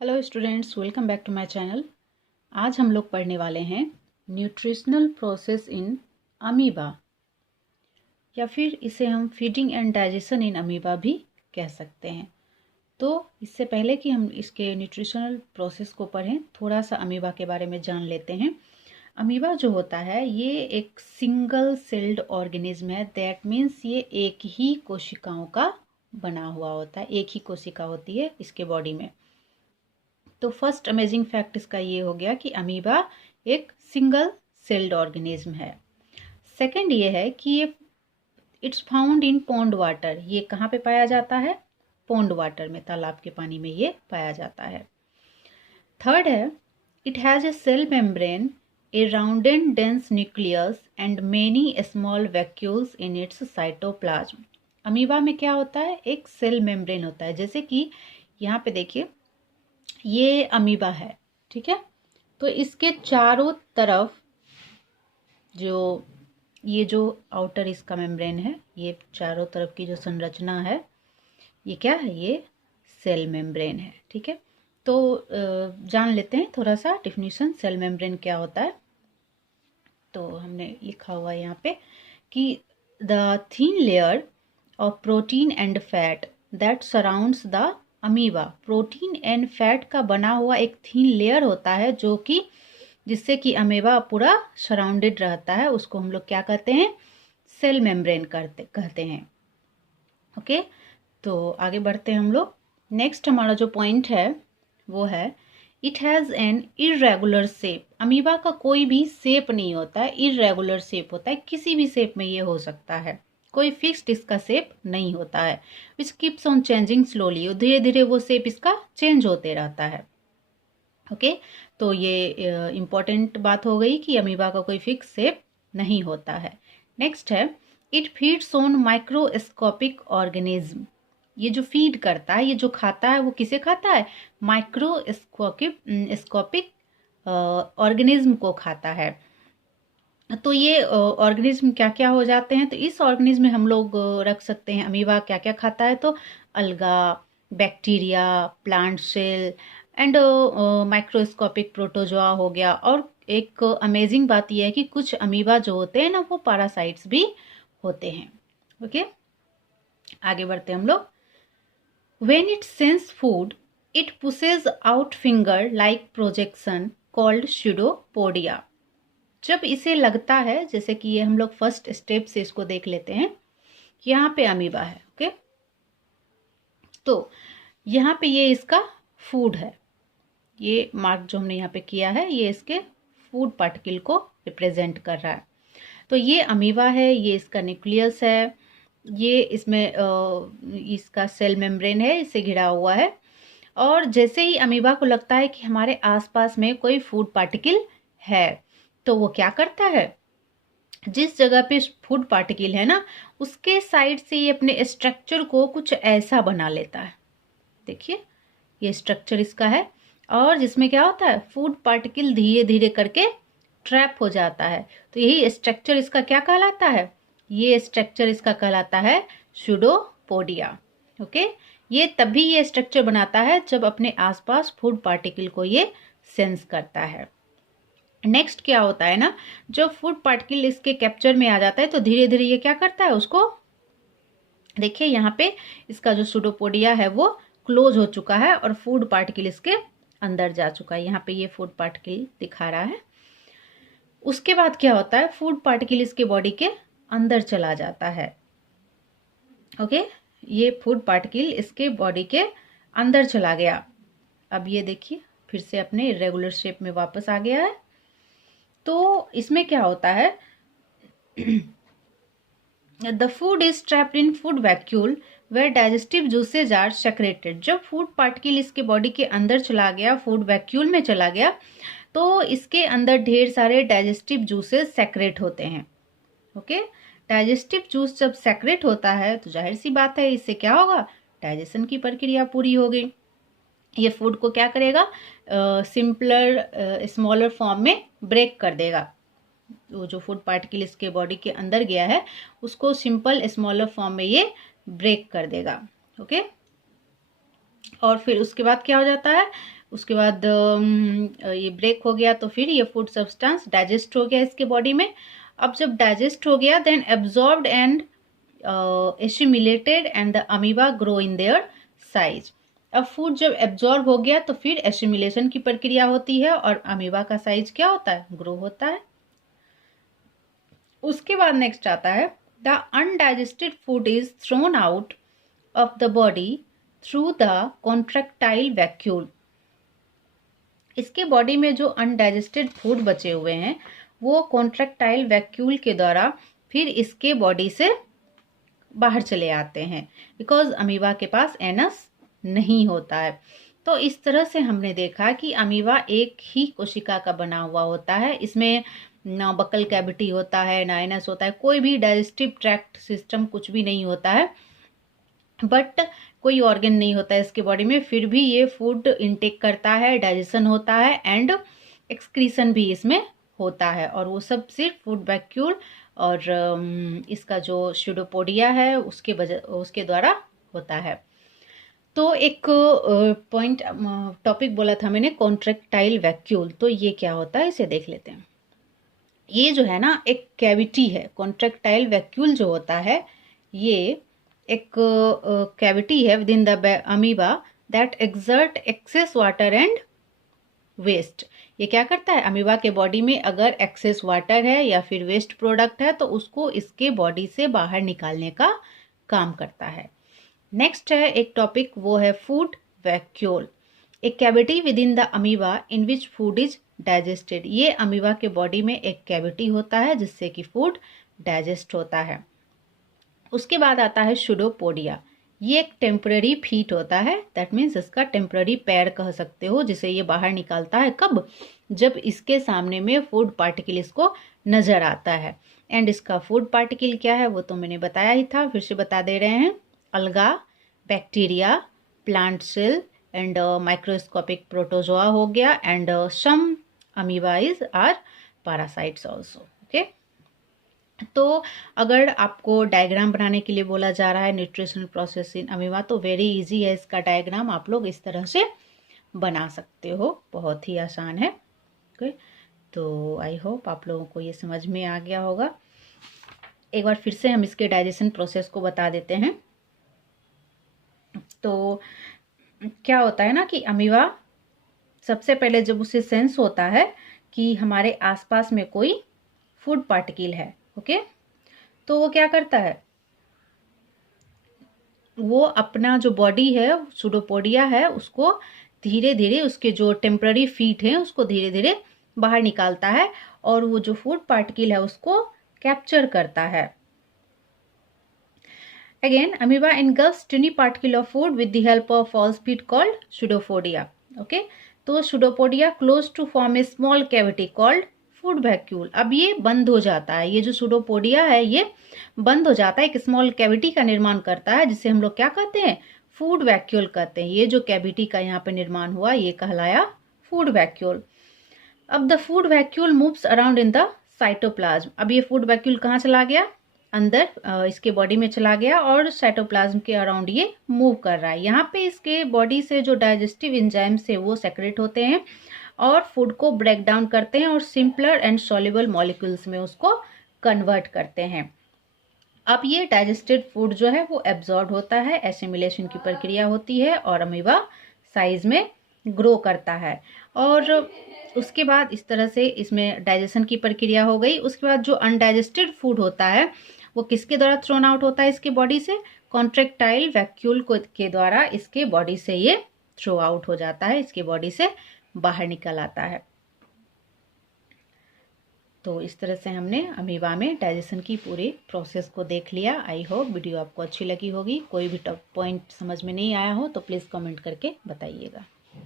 Hello students, welcome back to my channel. आज हम लोग पढ़ने वाले हैं न्यूट्रिशनल प्रोसेस इन अमीबा, या फिर इसे हम feeding and digestion in amoeba भी कह सकते हैं। तो इससे पहले कि हम इसके न्यूट्रिशनल प्रोसेस को पढ़ें, थोड़ा सा अमीबा के बारे में जान लेते हैं। अमीबा जो होता है ये एक सिंगल सेल्ड ऑर्गेनिज्म है। दैट मीन्स ये एक ही कोशिकाओं का बना हुआ होता है, एक ही कोशिका होती है इसके बॉडी में। तो फर्स्ट अमेजिंग फैक्ट इसका ये हो गया कि अमीबा एक सिंगल सेल्ड ऑर्गेनिज्म है। सेकंड ये है कि ये it's found in pond water. ये कहाँ पे पाया जाता है? पॉन्ड वाटर में, तालाब के पानी में ये पाया जाता है। थर्ड है, it has a cell membrane, a rounded dense nucleus and many small vacuoles in its cytoplasm. Amoeba में क्या होता है? एक सेल मेम्ब्रेन होता है। जैसे कि यहाँ पे देखिए, ये अमीबा है, ठीक है। तो इसके चारों तरफ ये जो आउटर इसका मेम्ब्रेन है, ये चारों तरफ की जो संरचना है, ये क्या है? ये सेल मेम्ब्रेन है, ठीक है। तो जान लेते हैं थोड़ा सा डिफिनीशन, सेल मेम्ब्रेन क्या होता है। तो हमने लिखा हुआ है यहाँ पे कि the thin layer of protein and fat that surrounds the amoeba. Protein and fat का बना हुआ एक थिन लेयर होता है जो कि जिससे कि अमीबा पूरा सराउंडेड रहता है। उसको हम लोग क्या कहते हैं? सेल मेम्ब्रेन कहते हैं। ओके, तो आगे बढ़ते हैं हम लोग। नेक्स्ट हमारा जो पॉइंट है वो है it has an irregular shape. Amoeba का कोई भी शेप नहीं होता है, इरेगुलर शेप होता है। किसी भी शेप में ये हो सकता है, कोई फिक्स्ड इसका शेप नहीं होता है। Which keeps on changing slowly, धीरे धीरे वो शेप इसका चेंज होते रहता है। ओके, तो ये इम्पॉर्टेंट बात हो गई कि अमीबा का कोई फिक्स शेप नहीं होता है। नेक्स्ट है, it feeds on microscopic organism. ये जो फीड करता है, ये जो खाता है, वो किसे खाता है? माइक्रोस्कोपिक ऑर्गेनिज्म को खाता है। तो ये ऑर्गेनिज्म क्या क्या हो जाते हैं? तो इस ऑर्गेनिज्म में हम लोग रख सकते हैं अमीबा क्या क्या खाता है। तो algae, bacteria, plant cell and microscopic protozoa हो गया। और एक अमेजिंग बात यह है कि कुछ अमीबा जो होते हैं ना, वो पैरासाइट्स भी होते हैं। ओके, आगे बढ़ते हैं हम लोग। When it sense food it pushes out finger like projection called pseudopodia. जब इसे लगता है, जैसे कि ये हम लोग फर्स्ट स्टेप से इसको देख लेते हैं, यहाँ पे अमीबा है। ओके, तो यहाँ पे ये इसका फूड है। ये मार्क जो हमने यहाँ पे किया है, ये इसके फूड पार्टिकल को रिप्रेजेंट कर रहा है। तो ये अमीबा है, ये इसका न्यूक्लियस है, ये इसमें इसका सेल मेम्ब्रेन है, इससे घिरा हुआ है। और जैसे ही अमीबा को लगता है कि हमारे आसपास में कोई फूड पार्टिकल है, तो वो क्या करता है? जिस जगह पे फूड पार्टिकल है ना, उसके साइड से ये अपने स्ट्रक्चर को कुछ ऐसा बना लेता है। देखिए, ये स्ट्रक्चर इसका है, और जिसमें क्या होता है? फूड पार्टिकल धीरे धीरे करके ट्रैप हो जाता है। तो यही स्ट्रक्चर इसका क्या कहलाता है? ये स्ट्रक्चर इसका कहलाता है स्यूडोपोडिया। ओके, ये तभी ये स्ट्रक्चर बनाता है जब अपने आसपास फूड पार्टिकल को ये सेंस करता है। नेक्स्ट क्या होता है ना, जब फूड पार्टिकल इसके कैप्चर में आ जाता है तो धीरे धीरे ये क्या करता है? उसको देखिए, यहाँ पे इसका जो स्यूडोपोडिया है वो क्लोज हो चुका है और फूड पार्टिकल इसके अंदर जा चुका है। यहाँ पे ये फूड पार्टिकल दिखा रहा है। उसके बाद क्या होता है? फूड पार्टिकल इसके बॉडी के अंदर चला जाता है। ओके, ये फूड पार्टिकल इसके बॉडी के अंदर चला गया। अब ये देखिए, फिर से अपने इरेगुलर शेप में वापस आ गया है। तो इसमें क्या होता है? The food is trapped in food vacuole where digestive juices are secreted. जब फूड पार्टिकल इसके बॉडी के अंदर चला गया, फूड वैक्यूल में चला गया, तो इसके अंदर ढेर सारे डाइजेस्टिव जूसेस सेक्रेट होते हैं। ओके, डाइजेस्टिव जूस जब सेक्रेट होता है तो जाहिर सी बात है, इससे क्या होगा? डाइजेशन की प्रक्रिया पूरी हो गई। ये फूड को क्या करेगा? सिंपलर स्मॉलर फॉर्म में ब्रेक कर देगा। वो जो फूड पार्टिकल इसके बॉडी के अंदर गया है, उसको सिंपल स्मॉलर फॉर्म में ये ब्रेक कर देगा। ओके, और फिर उसके बाद क्या हो जाता है? उसके बाद ये ब्रेक हो गया तो फिर ये फूड सब्सटेंस डाइजेस्ट हो गया इसके बॉडी में। अब जब डाइजेस्ट हो गया then absorbed and assimilated and the amoeba grow in their size. अब फूड जब एब्जॉर्ब हो गया तो फिर एसिमिलेशन की प्रक्रिया होती है और अमीबा का साइज क्या होता है, ग्रो होता है। उसके बाद नेक्स्ट आता है the undigested food is thrown out of the body through the contractile vacuole. इसके बॉडी में जो अनडाइजेस्टेड फूड बचे हुए हैं वो कॉन्ट्रैक्टाइल वैक्यूल के द्वारा फिर इसके बॉडी से बाहर चले आते हैं, बिकॉज अमीबा के पास एनस नहीं होता है। तो इस तरह से हमने देखा कि अमीबा एक ही कोशिका का बना हुआ होता है, इसमें ना बकल कैविटी होता है ना एनस होता है, कोई भी डाइजेस्टिव ट्रैक्ट सिस्टम कुछ भी नहीं होता है, बट कोई ऑर्गन नहीं होता है इसके बॉडी में, फिर भी ये फूड इनटेक करता है, डाइजेशन होता है एंड एक्सक्रीशन भी इसमें होता है, और वो सब सिर्फ फूड वैक्यूल और इसका जो स्यूडोपोडिया है उसके द्वारा होता है। तो एक पॉइंट टॉपिक बोला था मैंने कॉन्ट्रैक्टाइल वैक्यूल, तो ये क्या होता है इसे देख लेते हैं। ये जो है ना एक कैविटी है, कॉन्ट्रैक्टाइल वैक्यूल जो होता है ये एक कैविटी है within the amoeba that exert excess water and waste. ये क्या करता है, अमीबा के बॉडी में अगर एक्सेस वाटर है या फिर वेस्ट प्रोडक्ट है तो उसको इसके बॉडी से बाहर निकालने का काम करता है। नेक्स्ट है एक टॉपिक, वो है फूड वैक्यूल, एक cavity with in the amoeba in which food is digested. ये अमीबा के बॉडी में एक कैविटी होता है जिससे कि फूड डाइजेस्ट होता है। उसके बाद आता है स्यूडोपोडिया, ये एक टेम्पररी फीट होता है, दैट मीन्स इसका टेम्पररी पैर कह सकते हो, जिसे ये बाहर निकालता है कब, जब इसके सामने में फूड पार्टिकल इसको नजर आता है। एंड इसका फूड पार्टिकल क्या है वो तो मैंने बताया ही था, फिर से बता दे रहे हैं, algae, bacteria, plant cell and microscopic protozoa हो गया, and some amoebas are parasites also. Okay, तो अगर आपको डायग्राम बनाने के लिए बोला जा रहा है न्यूट्रिशनल प्रोसेस इन अमीबा तो वेरी इजी है, इसका डायग्राम आप लोग इस तरह से बना सकते हो, बहुत ही आसान है। ओके, तो आई होप आप लोगों को ये समझ में आ गया होगा। एक बार फिर से हम इसके डाइजेशन प्रोसेस को बता देते हैं। तो क्या होता है ना कि अमीबा सबसे पहले जब उसे सेंस होता है कि हमारे आसपास में कोई फूड पार्टिकल है, ओके, तो वो क्या करता है, वो अपना जो बॉडी है स्यूडोपोडिया है उसको धीरे धीरे, उसके जो टेम्पररी फीट हैं उसको धीरे धीरे बाहर निकालता है और वो जो फूड पार्टिकल है उसको कैप्चर करता है। Again, amoeba engulfs tiny particle of food with the help of false feet called pseudopodia. Okay, तो pseudopodia close to form a small cavity called food vacuole. अब ये बंद हो जाता है, ये जो pseudopodia है ये बंद हो जाता है, एक स्मॉल कैविटी का निर्माण करता है जिसे हम लोग क्या कहते हैं, फूड वैक्यूल कहते हैं। ये जो कैविटी का यहाँ पे निर्माण हुआ ये कहलाया फूड वैक्यूल। अब the food vacuole moves around in the cytoplasm. अब ये फूड वैक्यूल कहाँ चला गया, अंदर इसके बॉडी में चला गया और साइटोप्लाज्म के अराउंड ये मूव कर रहा है। यहाँ पे इसके बॉडी से जो डाइजेस्टिव एंजाइम्स है वो सेक्रेट होते हैं और फूड को ब्रेक डाउन करते हैं और सिंपलर एंड सॉल्युबल मॉलिक्यूल्स में उसको कन्वर्ट करते हैं। अब ये डाइजेस्टेड फूड जो है वो एब्जॉर्ब होता है, एसिमिलेशन की प्रक्रिया होती है और अमीबा साइज में ग्रो करता है। और उसके बाद इस तरह से इसमें डाइजेशन की प्रक्रिया हो गई। उसके बाद जो अनडाइजेस्टेड फूड होता है वो किसके द्वारा थ्रोन आउट होता है इसके बॉडी से, कॉन्ट्रैक्टाइल वैक्यूल के द्वारा इसके बॉडी से ये थ्रो आउट हो जाता है, इसके बॉडी से बाहर निकल आता है। तो इस तरह से हमने अमीबा में डाइजेशन की पूरी प्रोसेस को देख लिया। आई होप वीडियो आपको अच्छी लगी होगी। कोई भी पॉइंट समझ में नहीं आया हो तो प्लीज़ कमेंट करके बताइएगा।